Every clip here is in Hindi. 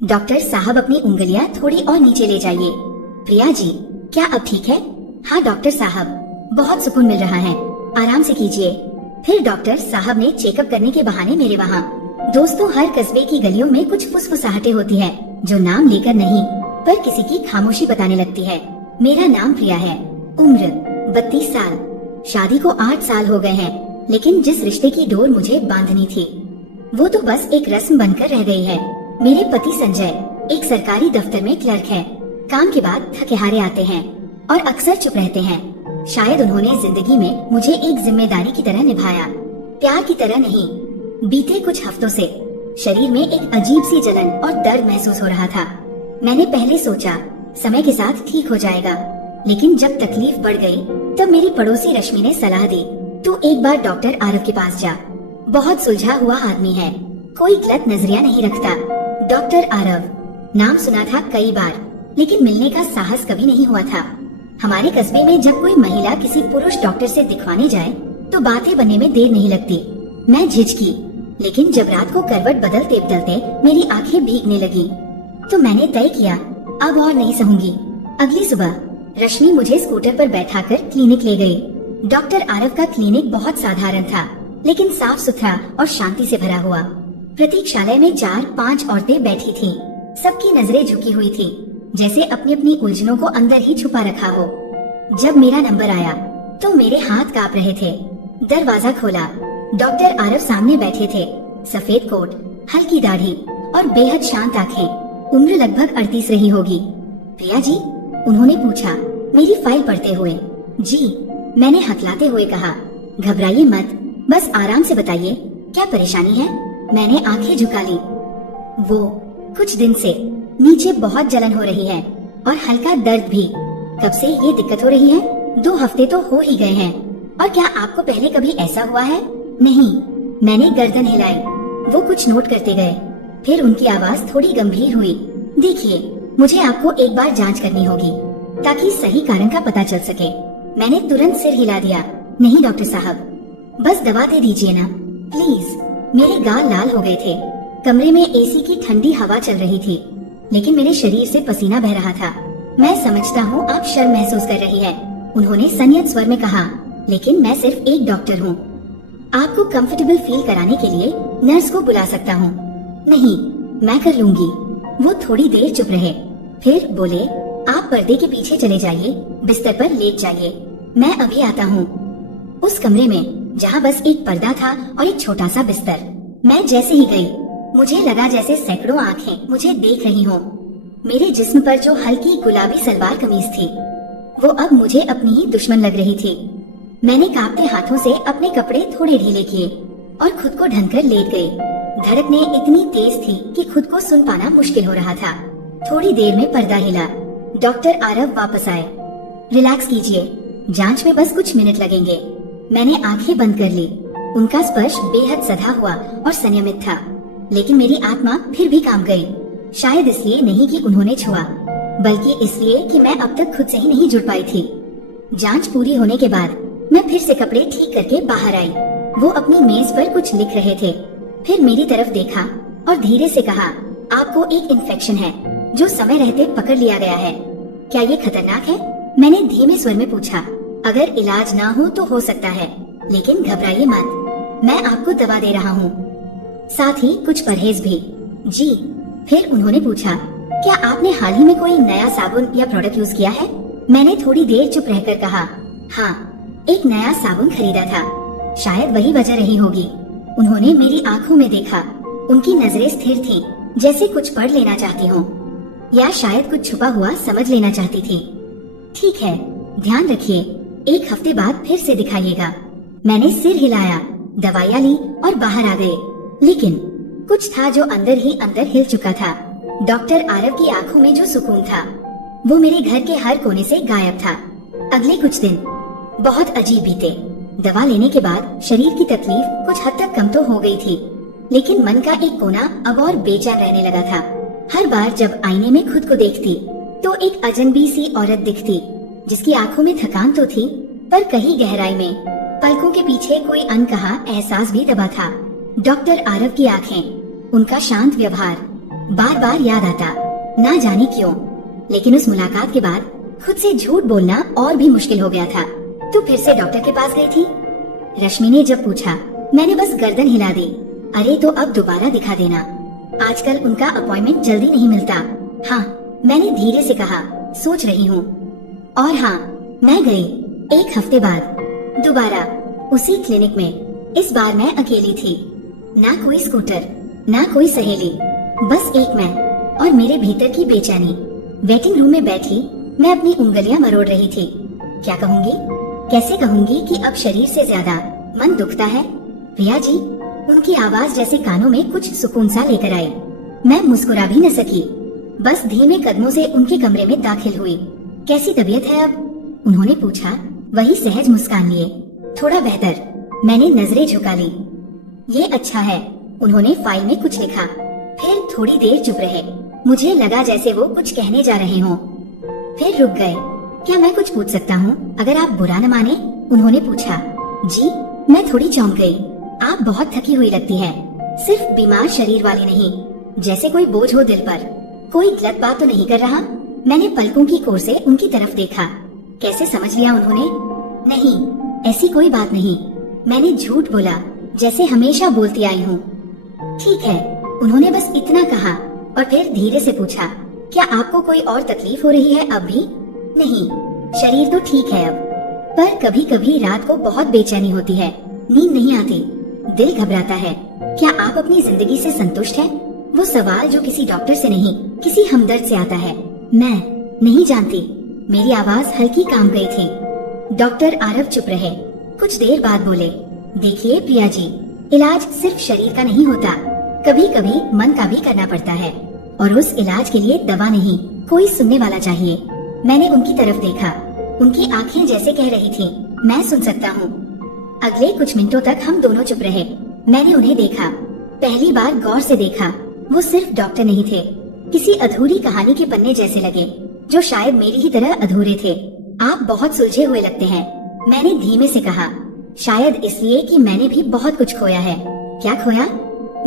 डॉक्टर साहब अपनी उंगलियां थोड़ी और नीचे ले जाइए। प्रिया जी, क्या अब ठीक है? हाँ डॉक्टर साहब, बहुत सुकून मिल रहा है, आराम से कीजिए। फिर डॉक्टर साहब ने चेकअप करने के बहाने मेरे वहाँ। दोस्तों, हर कस्बे की गलियों में कुछ फुसफुसाहटें होती है जो नाम लेकर नहीं पर किसी की खामोशी बताने लगती है। मेरा नाम प्रिया है, उम्र 32 साल, शादी को 8 साल हो गए हैं, लेकिन जिस रिश्ते की डोर मुझे बांधनी थी वो तो बस एक रस्म बनकर रह गई है। मेरे पति संजय एक सरकारी दफ्तर में क्लर्क है। काम के बाद थके हारे आते हैं और अक्सर चुप रहते हैं। शायद उन्होंने जिंदगी में मुझे एक जिम्मेदारी की तरह निभाया, प्यार की तरह नहीं। बीते कुछ हफ्तों से शरीर में एक अजीब सी जलन और दर्द महसूस हो रहा था। मैंने पहले सोचा समय के साथ ठीक हो जाएगा, लेकिन जब तकलीफ बढ़ गई तब मेरी पड़ोसी रश्मि ने सलाह दी, तू एक बार डॉक्टर आरव के पास जा, बहुत सुलझा हुआ आदमी है, कोई गलत नजरिया नहीं रखता। डॉक्टर आरव, नाम सुना था कई बार, लेकिन मिलने का साहस कभी नहीं हुआ था। हमारे कस्बे में जब कोई महिला किसी पुरुष डॉक्टर से दिखवाने जाए तो बातें बनने में देर नहीं लगती। मैं झिझकी, लेकिन जब रात को करवट बदलते बदलते मेरी आंखें भीगने लगी तो मैंने तय किया अब और नहीं सहूंगी। अगली सुबह रश्मि मुझे स्कूटर पर बैठाकर क्लिनिक ले गई। डॉक्टर आरव का क्लिनिक बहुत साधारण था, लेकिन साफ सुथरा और शांति से भरा हुआ। प्रतीक्षालय में 4-5 औरतें बैठी थीं। सबकी नजरें झुकी हुई थी, जैसे अपनी अपनी उलझनों को अंदर ही छुपा रखा हो। जब मेरा नंबर आया तो मेरे हाथ कांप रहे थे। दरवाजा खोला, डॉक्टर आरव सामने बैठे थे। सफेद कोट, हल्की दाढ़ी और बेहद शांत आंखें। उम्र लगभग 38 रही होगी। प्रिया जी, उन्होंने पूछा मेरी फाइल पढ़ते हुए। जी, मैंने हकलाते हुए कहा। घबराइए मत, बस आराम से बताइए, क्या परेशानी है? मैंने आंखें झुका ली। वो कुछ दिन से नीचे बहुत जलन हो रही है और हल्का दर्द भी। कब से ये दिक्कत हो रही है? 2 हफ्ते तो हो ही गए हैं। और क्या आपको पहले कभी ऐसा हुआ है? नहीं। मैंने गर्दन हिलाई। वो कुछ नोट करते गए, फिर उनकी आवाज थोड़ी गंभीर हुई। देखिए, मुझे आपको एक बार जांच करनी होगी ताकि सही कारण का पता चल सके। मैंने तुरंत सिर हिला दिया। नहीं डॉक्टर साहब, बस दवा दे दीजिए ना प्लीज। मेरे गाल लाल हो गए थे। कमरे में एसी की ठंडी हवा चल रही थी, लेकिन मेरे शरीर से पसीना बह रहा था। मैं समझता हूँ आप शर्म महसूस कर रही है, उन्होंने संयत स्वर में कहा, लेकिन मैं सिर्फ एक डॉक्टर हूँ। आपको कंफर्टेबल फील कराने के लिए नर्स को बुला सकता हूँ। नहीं, मैं कर लूंगी। वो थोड़ी देर चुप रहे, फिर बोले, आप पर्दे के पीछे चले जाइए, बिस्तर पर लेट जाइए, मैं अभी आता हूँ। उस कमरे में जहाँ बस एक पर्दा था और एक छोटा सा बिस्तर, मैं जैसे ही गई मुझे लगा जैसे सैकड़ों आंखें मुझे देख रही हों। मेरे जिस्म पर जो हल्की गुलाबी सलवार कमीज थी वो अब मुझे अपनी ही दुश्मन लग रही थी। मैंने कांपते हाथों से अपने कपड़े थोड़े ढीले किए और खुद को ढककर लेट गई। धड़कनें इतनी तेज थी कि खुद को सुन पाना मुश्किल हो रहा था। थोड़ी देर में पर्दा हिला। डॉक्टर आरव वापस आए। रिलैक्स कीजिए, जांच में बस कुछ मिनट लगेंगे। मैंने आंखें बंद कर ली। उनका स्पर्श बेहद सधा हुआ और संयमित था, लेकिन मेरी आत्मा फिर भी कांप गई। शायद इसलिए नहीं कि उन्होंने छुआ, बल्कि इसलिए कि मैं अब तक खुद से ही नहीं जुड़ पाई थी। जांच पूरी होने के बाद मैं फिर से कपड़े ठीक करके बाहर आई। वो अपनी मेज पर कुछ लिख रहे थे, फिर मेरी तरफ देखा और धीरे से कहा, आपको एक इन्फेक्शन है जो समय रहते पकड़ लिया गया है। क्या ये खतरनाक है? मैंने धीमे स्वर में पूछा। अगर इलाज ना हो तो हो सकता है, लेकिन घबराइए मत, मैं आपको दवा दे रहा हूँ, साथ ही कुछ परहेज भी। जी। फिर उन्होंने पूछा, क्या आपने हाल ही में कोई नया साबुन या प्रोडक्ट यूज किया है? मैंने थोड़ी देर चुप रहकर कहा, हाँ, एक नया साबुन खरीदा था। शायद वही वजह रही होगी। उन्होंने मेरी आंखों में देखा। उनकी नजरें स्थिर थीं, जैसे कुछ पढ़ लेना चाहती हूँ, या शायद कुछ छुपा हुआ समझ लेना चाहती थी। ठीक है, ध्यान रखिए, 1 हफ्ते बाद फिर से दिखाइएगा। मैंने सिर हिलाया, दवाइयाँ ली और बाहर आ गए, लेकिन कुछ था जो अंदर ही अंदर हिल चुका था। डॉक्टर आरव की आंखों में जो सुकून था वो मेरे घर के हर कोने से गायब था। अगले कुछ दिन बहुत अजीब बीते। दवा लेने के बाद शरीर की तकलीफ कुछ हद तक कम तो हो गई थी, लेकिन मन का एक कोना अब और बेचैन रहने लगा था। हर बार जब आईने में खुद को देखती तो एक अजनबी सी औरत दिखती, जिसकी आंखों में थकान तो थी, पर कहीं गहराई में पलकों के पीछे कोई अनकहा एहसास भी दबा था। डॉक्टर आरव की आंखें, उनका शांत व्यवहार, बार बार याद आता, ना जाने क्यों। लेकिन उस मुलाकात के बाद खुद से झूठ बोलना और भी मुश्किल हो गया था। तू फिर से डॉक्टर के पास गई थी? रश्मि ने जब पूछा, मैंने बस गर्दन हिला दी। अरे तो अब दोबारा दिखा देना, आजकल उनका अपॉइंटमेंट जल्दी नहीं मिलता। हाँ, मैंने धीरे से कहा, सोच रही हूँ। और हाँ, मैं गई 1 हफ्ते बाद दोबारा उसी क्लिनिक में। इस बार मैं अकेली थी, ना कोई स्कूटर, ना कोई सहेली, बस एक मैं और मेरे भीतर की बेचैनी। वेटिंग रूम में बैठी मैं अपनी उंगलियां मरोड़ रही थी। क्या कहूँगी, कैसे कहूँगी कि अब शरीर से ज्यादा मन दुखता है। प्रिया जी, उनकी आवाज जैसे कानों में कुछ सुकून सा लेकर आई। मैं मुस्कुरा भी न सकी, बस धीमे कदमों से उनके कमरे में दाखिल हुई। कैसी तबीयत है अब? उन्होंने पूछा, वही सहज मुस्कान लिए। थोड़ा बेहतर, मैंने नजरें झुका ली। ये अच्छा है। उन्होंने फाइल में कुछ लिखा, फिर थोड़ी देर चुप रहे। मुझे लगा जैसे वो कुछ कहने जा रहे हों, फिर रुक गए। क्या मैं कुछ पूछ सकता हूँ, अगर आप बुरा न माने? उन्होंने पूछा। जी, मैं थोड़ी चौंक गई। आप बहुत थकी हुई लगती हैं, सिर्फ बीमार शरीर वाली नहीं, जैसे कोई बोझ हो दिल पर। कोई गलत बात तो नहीं कर रहा? मैंने पलकों की कोर से उनकी तरफ देखा। कैसे समझ लिया उन्होंने? नहीं, ऐसी कोई बात नहीं। मैंने झूठ बोला, जैसे हमेशा बोलती आई हूँ। ठीक है, उन्होंने बस इतना कहा और फिर धीरे से पूछा, क्या आपको कोई और तकलीफ हो रही है अब भी? नहीं, शरीर तो ठीक है अब, पर कभी कभी रात को बहुत बेचैनी होती है, नींद नहीं आती, दिल घबराता है। क्या आप अपनी जिंदगी से संतुष्ट हैं? वो सवाल जो किसी डॉक्टर से नहीं, किसी हमदर्द से आता है। मैं नहीं जानती। मेरी आवाज हल्की काम गई थी। डॉक्टर आरव चुप रहे, कुछ देर बाद बोले, देखिए प्रिया जी, इलाज सिर्फ शरीर का नहीं होता, कभी कभी मन का भी करना पड़ता है, और उस इलाज के लिए दवा नहीं, कोई सुनने वाला चाहिए। मैंने उनकी तरफ देखा, उनकी आंखें जैसे कह रही थी, मैं सुन सकता हूँ। अगले कुछ मिनटों तक हम दोनों चुप रहे। मैंने उन्हें देखा, पहली बार गौर से देखा। वो सिर्फ डॉक्टर नहीं थे, किसी अधूरी कहानी के पन्ने जैसे लगे, जो शायद मेरी ही तरह अधूरे थे। आप बहुत सुलझे हुए लगते हैं, मैंने धीमे से कहा, शायद इसलिए कि मैंने भी बहुत कुछ खोया है। क्या खोया?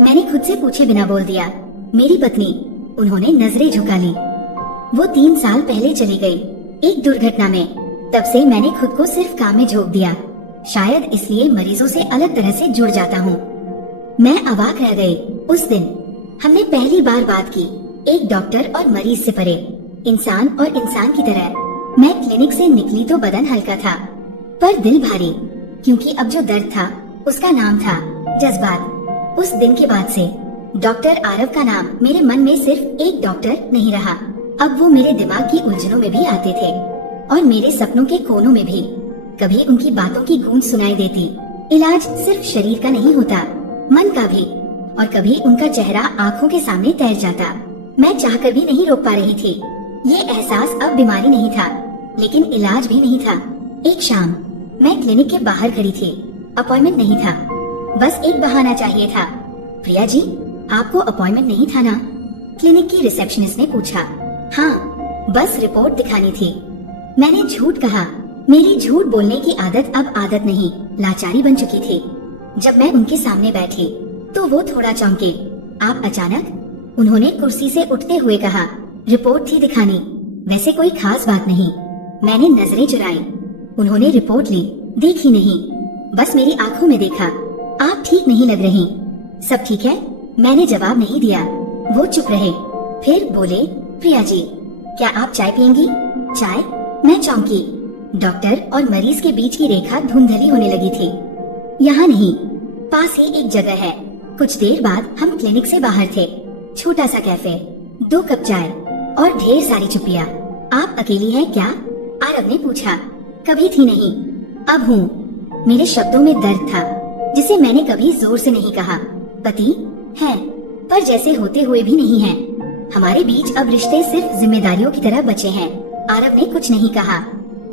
मैंने खुद से पूछे बिना बोल दिया, मेरी पत्नी। उन्होंने नजरें झुका ली। वो 3 साल पहले चली गई, एक दुर्घटना में। तब से मैंने खुद को सिर्फ काम में झोंक दिया, शायद इसलिए मरीजों से अलग तरह से जुड़ जाता हूँ। मैं अवाक रह गई। उस दिन हमने पहली बार बात की, एक डॉक्टर और मरीज से परे, इंसान और इंसान की तरह। मैं क्लिनिक से निकली तो बदन हल्का था, पर दिल भारी, क्योंकि अब जो दर्द था उसका नाम था जज्बात। उस दिन के बाद से डॉक्टर आरव का नाम मेरे मन में सिर्फ एक डॉक्टर नहीं रहा, अब वो मेरे दिमाग की उलझनों में भी आते थे और मेरे सपनों के कोनों में भी। कभी उनकी बातों की गूंज सुनाई देती। इलाज सिर्फ शरीर का नहीं होता, मन का भी। और कभी उनका चेहरा आंखों के सामने तैर जाता। मैं चाहकर भी नहीं रोक पा रही थी। ये एहसास अब बीमारी नहीं था, लेकिन इलाज भी नहीं था। एक शाम मैं क्लिनिक के बाहर खड़ी थी, अपॉइंटमेंट नहीं था, बस एक बहाना चाहिए था। प्रिया जी, आपको अपॉइंटमेंट नहीं था ना? क्लिनिक की रिसेप्शनिस्ट ने पूछा। हाँ, बस रिपोर्ट दिखानी थी। मैंने झूठ कहा। मेरी झूठ बोलने की आदत अब आदत नहीं, लाचारी बन चुकी थी। जब मैं उनके सामने बैठी तो वो थोड़ा चौंके। आप अचानक? उन्होंने कुर्सी से उठते हुए कहा। रिपोर्ट थी दिखानी, वैसे कोई खास बात नहीं। मैंने नजरें चुराई। उन्होंने रिपोर्ट ली, देखी नहीं, बस मेरी आंखों में देखा। आप ठीक नहीं लग रही। सब ठीक है? मैंने जवाब नहीं दिया। वो चुप रहे, फिर बोले, प्रिया जी, क्या आप चाय पियेंगी? चाय? मैं चौंकी। डॉक्टर और मरीज के बीच की रेखा धुंधली होने लगी थी। यहाँ नहीं, पास ही एक जगह है। कुछ देर बाद हम क्लिनिक से बाहर थे। छोटा सा कैफे, 2 कप चाय और ढेर सारी चुप्पियाँ। आप अकेली हैं क्या? आरव ने पूछा। कभी थी नहीं, अब हूँ। मेरे शब्दों में दर्द था, जिसे मैंने कभी जोर से नहीं कहा। पति है, पर जैसे होते हुए भी नहीं है। हमारे बीच अब रिश्ते सिर्फ जिम्मेदारियों की तरह बचे हैं। आरव ने कुछ नहीं कहा,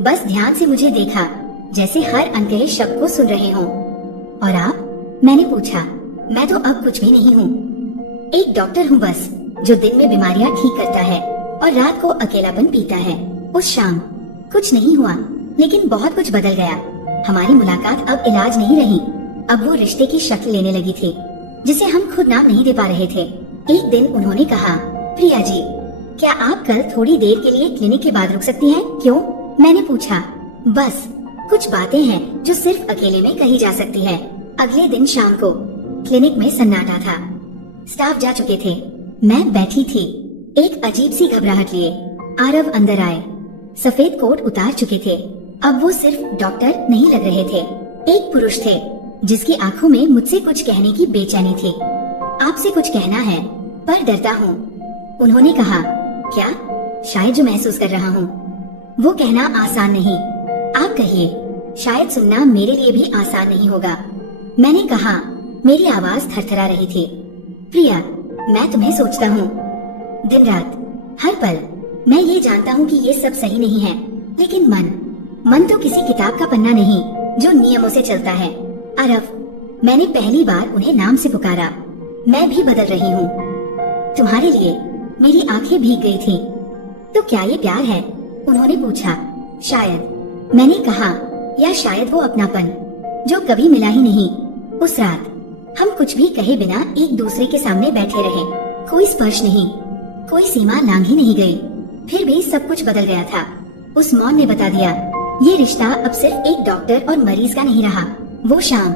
बस ध्यान से मुझे देखा, जैसे हर अनकहे शब्द को सुन रहे हों। और आप? मैंने पूछा। मैं तो अब कुछ भी नहीं हूँ, एक डॉक्टर हूँ बस, जो दिन में बीमारियाँ ठीक करता है और रात को अकेलापन पीता है। उस शाम कुछ नहीं हुआ, लेकिन बहुत कुछ बदल गया। हमारी मुलाकात अब इलाज नहीं रही, अब वो रिश्ते की शक्ल लेने लगी थी, जिसे हम खुद नाम नहीं दे पा रहे थे। एक दिन उन्होंने कहा, प्रिया जी, क्या आप कल थोड़ी देर के लिए क्लिनिक के बाद रुक सकती हैं? क्यों? मैंने पूछा। बस कुछ बातें हैं जो सिर्फ अकेले में कही जा सकती है। अगले दिन शाम को क्लिनिक में सन्नाटा था। स्टाफ जा चुके थे। मैं बैठी थी, एक अजीब सी घबराहट लिए। आरव अंदर आए, सफेद कोट उतार चुके थे। अब वो सिर्फ डॉक्टर नहीं लग रहे थे, एक पुरुष थे जिसकी आंखों में मुझसे कुछ कहने की बेचैनी थी। आपसे कुछ कहना है पर डरता हूँ, उन्होंने कहा। क्या? शायद जो महसूस कर रहा हूँ वो कहना आसान नहीं। आप कहिए, शायद सुनना मेरे लिए भी आसान नहीं होगा। मैंने कहा, मेरी आवाज थरथरा रही थी। प्रिया, मैं तुम्हें सोचता हूँ दिन रात, हर पल। मैं ये जानता हूँ कि ये सब सही नहीं है, लेकिन मन तो किसी किताब का पन्ना नहीं जो नियमों से चलता है। आरव, मैंने पहली बार उन्हें नाम से पुकारा। मैं भी बदल रही हूँ तुम्हारे लिए। मेरी आंखें भीग गई थीं। तो क्या ये प्यार है? उन्होंने पूछा। शायद, मैंने कहा, या शायद वो अपनापन जो कभी मिला ही नहीं। उस रात हम कुछ भी कहे बिना एक दूसरे के सामने बैठे रहे। कोई स्पर्श नहीं, कोई सीमा लांघी नहीं गई। फिर भी सब कुछ बदल गया था। उस मौन ने बता दिया, ये रिश्ता अब सिर्फ एक डॉक्टर और मरीज का नहीं रहा। वो शाम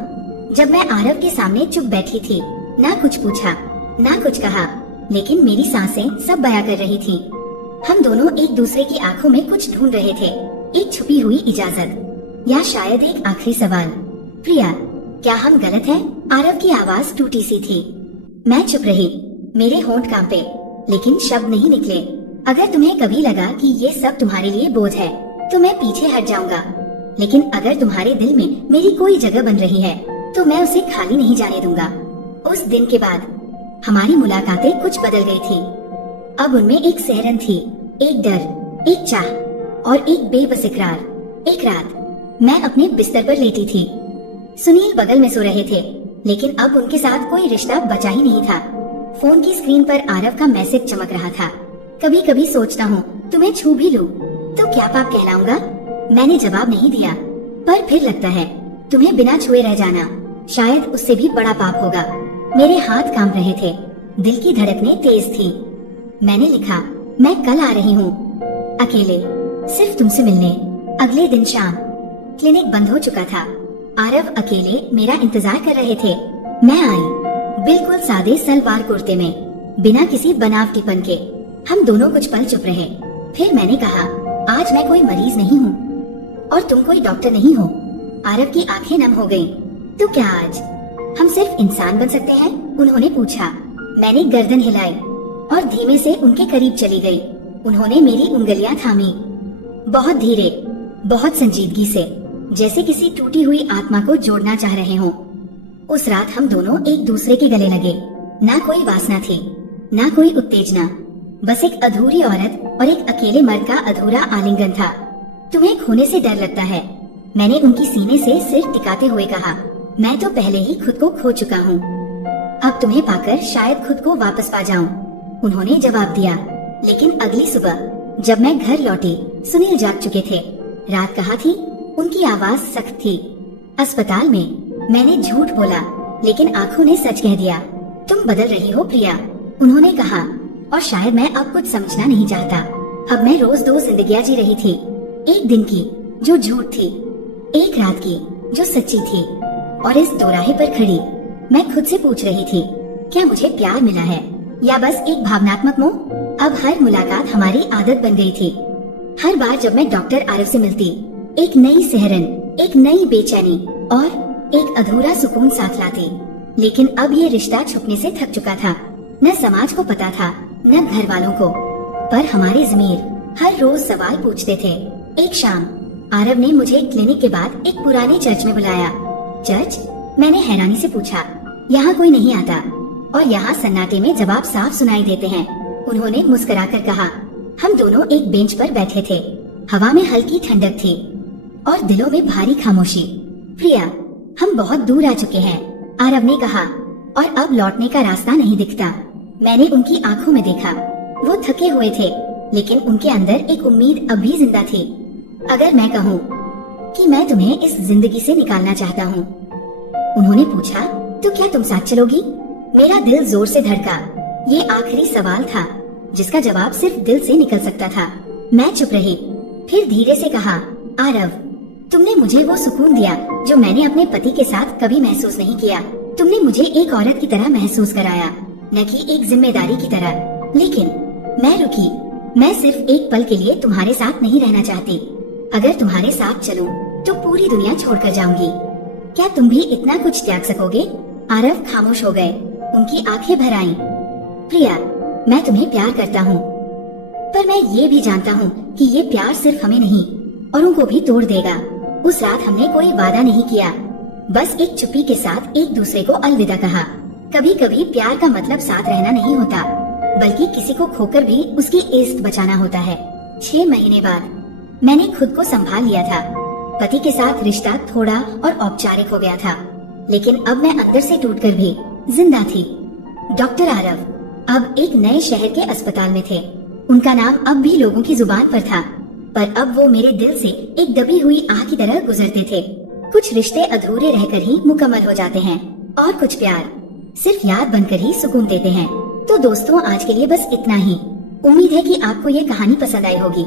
जब मैं आरव के सामने चुप बैठी थी, ना कुछ पूछा, ना कुछ कहा, लेकिन मेरी सांसें सब बयां कर रही थीं। हम दोनों एक दूसरे की आंखों में कुछ ढूंढ रहे थे, एक छुपी हुई इजाजत, या शायद एक आखिरी सवाल। प्रिया, क्या हम गलत हैं? आरव की आवाज टूटी सी थी। मैं चुप रही, मेरे होंठ कांपे, लेकिन शब्द नहीं निकले। अगर तुम्हें कभी लगा कि ये सब तुम्हारे लिए बोझ है, तो मैं पीछे हट जाऊंगा, लेकिन अगर तुम्हारे दिल में मेरी कोई जगह बन रही है, तो मैं उसे खाली नहीं जाने दूंगा। उस दिन के बाद हमारी मुलाकातें कुछ बदल गई थी। अब उनमें एक सिहरन थी, एक डर, एक चाह और एक बेबस इकरार। एक रात मैं अपने बिस्तर पर लेटी थी। सुनील बगल में सो रहे थे, लेकिन अब उनके साथ कोई रिश्ता बचा ही नहीं था। फोन की स्क्रीन पर आरव का मैसेज चमक रहा था। कभी कभी सोचता हूँ तुम्हें छू भी लूं तो क्या पाप कहलाऊंगा। मैंने जवाब नहीं दिया, पर फिर लगता है तुम्हें बिना छुए रह जाना शायद उससे भी बड़ा पाप होगा। मेरे हाथ कांप रहे थे, दिल की धड़कनें तेज थी। मैंने लिखा, मैं कल आ रही हूँ, अकेले, सिर्फ तुमसे मिलने। अगले दिन शाम क्लिनिक बंद हो चुका था। आरव अकेले मेरा इंतजार कर रहे थे। मैं आई, बिल्कुल सादे सलवार कुर्ते में, बिना किसी बनावटीपन के। हम दोनों कुछ पल चुप रहे। फिर मैंने कहा, आज मैं कोई मरीज नहीं हूँ और तुम कोई डॉक्टर नहीं हो। आरव की आंखें नम हो गईं। तो क्या आज हम सिर्फ इंसान बन सकते हैं? उन्होंने पूछा। मैंने गर्दन हिलाई और धीमे से उनके करीब चली गई। उन्होंने मेरी उंगलियां थामी, बहुत धीरे, बहुत संजीदगी से, जैसे किसी टूटी हुई आत्मा को जोड़ना चाह रहे हों। उस रात हम दोनों एक दूसरे के गले लगे। ना कोई वासना थी, ना कोई उत्तेजना, बस एक अधूरी औरत और एक अकेले मर्द का अधूरा आलिंगन था। तुम्हें खोने से डर लगता है? मैंने उनकी सीने से सिर टिकाते हुए कहा। मैं तो पहले ही खुद को खो चुका हूँ, अब तुम्हें पाकर शायद खुद को वापस पा जाऊं। उन्होंने जवाब दिया। लेकिन अगली सुबह जब मैं घर लौटी, सुनील जाग चुके थे। रात कहाँ थी? उनकी आवाज सख्त थी। अस्पताल में। मैंने झूठ बोला, लेकिन आंखों ने सच कह दिया। तुम बदल रही हो प्रिया, उन्होंने कहा। और शायद मैं अब कुछ समझना नहीं चाहता। अब मैं रोज दो जिंदगियां जी रही थी, एक दिन की जो झूठ थी, एक रात की जो सच्ची थी। और इस दोराहे पर खड़ी मैं खुद से पूछ रही थी, क्या मुझे प्यार मिला है या बस एक भावनात्मक मोह? अब हर मुलाकात हमारी आदत बन गई थी। हर बार जब मैं डॉक्टर आरव से मिलती, एक नई सिहरन, एक नई बेचैनी और एक अधूरा सुकून साथ लाती। लेकिन अब ये रिश्ता छुपने से थक चुका था। न समाज को पता था, न घर वालों को, पर हमारे ज़मीर हर रोज सवाल पूछते थे। एक शाम आरव ने मुझे क्लिनिक के बाद एक पुराने चर्च में बुलाया। चर्च? मैंने हैरानी से पूछा। यहाँ कोई नहीं आता और यहाँ सन्नाटे में जवाब साफ सुनाई देते हैं, उन्होंने मुस्कुराकर कहा। हम दोनों एक बेंच पर बैठे थे। हवा में हल्की ठंडक थी और दिलों में भारी खामोशी। प्रिया, हम बहुत दूर आ चुके हैं, आरव ने कहा, और अब लौटने का रास्ता नहीं दिखता। मैंने उनकी आंखों में देखा। वो थके हुए थे, लेकिन उनके अंदर एक उम्मीद अब भी जिंदा थी। अगर मैं कहूँ कि मैं तुम्हें इस जिंदगी से निकालना चाहता हूँ, उन्होंने पूछा, तो क्या तुम साथ चलोगी? मेरा दिल जोर से धड़का। ये आखिरी सवाल था जिसका जवाब सिर्फ दिल से निकल सकता था। मैं चुप रही। फिर धीरे से कहा, आरव, तुमने मुझे वो सुकून दिया जो मैंने अपने पति के साथ कभी महसूस नहीं किया। तुमने मुझे एक औरत की तरह महसूस कराया, न कि एक जिम्मेदारी की तरह। लेकिन मैं रुकी। मैं सिर्फ एक पल के लिए तुम्हारे साथ नहीं रहना चाहती। अगर तुम्हारे साथ चलूं, तो पूरी दुनिया छोड़कर जाऊंगी। क्या तुम भी इतना कुछ त्याग सकोगे? आरव खामोश हो गए। उनकी आंखें भर आईं। प्रिया, मैं तुम्हें प्यार करता हूँ, पर मैं ये भी जानता हूँ कि ये प्यार सिर्फ हमें नहीं, औरों को भी तोड़ देगा। उस रात हमने कोई वादा नहीं किया, बस एक चुप्पी के साथ एक दूसरे को अलविदा कहा। कभी कभी प्यार का मतलब साथ रहना नहीं होता, बल्कि किसी को खोकर भी उसकी इज्जत बचाना होता है। 6 महीने बाद मैंने खुद को संभाल लिया था। पति के साथ रिश्ता थोड़ा और औपचारिक हो गया था, लेकिन अब मैं अंदर से टूटकर भी जिंदा थी। डॉक्टर आरव अब एक नए शहर के अस्पताल में थे। उनका नाम अब भी लोगों की जुबान पर था, पर अब वो मेरे दिल से एक दबी हुई आह की तरह गुजरते थे। कुछ रिश्ते अधूरे रहकर ही मुकम्मल हो जाते हैं, और कुछ प्यार सिर्फ याद बनकर ही सुकून देते हैं। तो दोस्तों, आज के लिए बस इतना ही। उम्मीद है कि आपको ये कहानी पसंद आई होगी।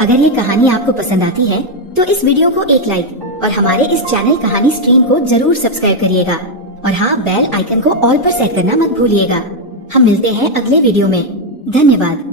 अगर ये कहानी आपको पसंद आती है तो इस वीडियो को एक लाइक और हमारे इस चैनल कहानी स्ट्रीम को जरूर सब्सक्राइब करिएगा। और हाँ, बेल आइकन को ऑल पर सेट करना मत भूलिएगा। हम मिलते हैं अगले वीडियो में। धन्यवाद।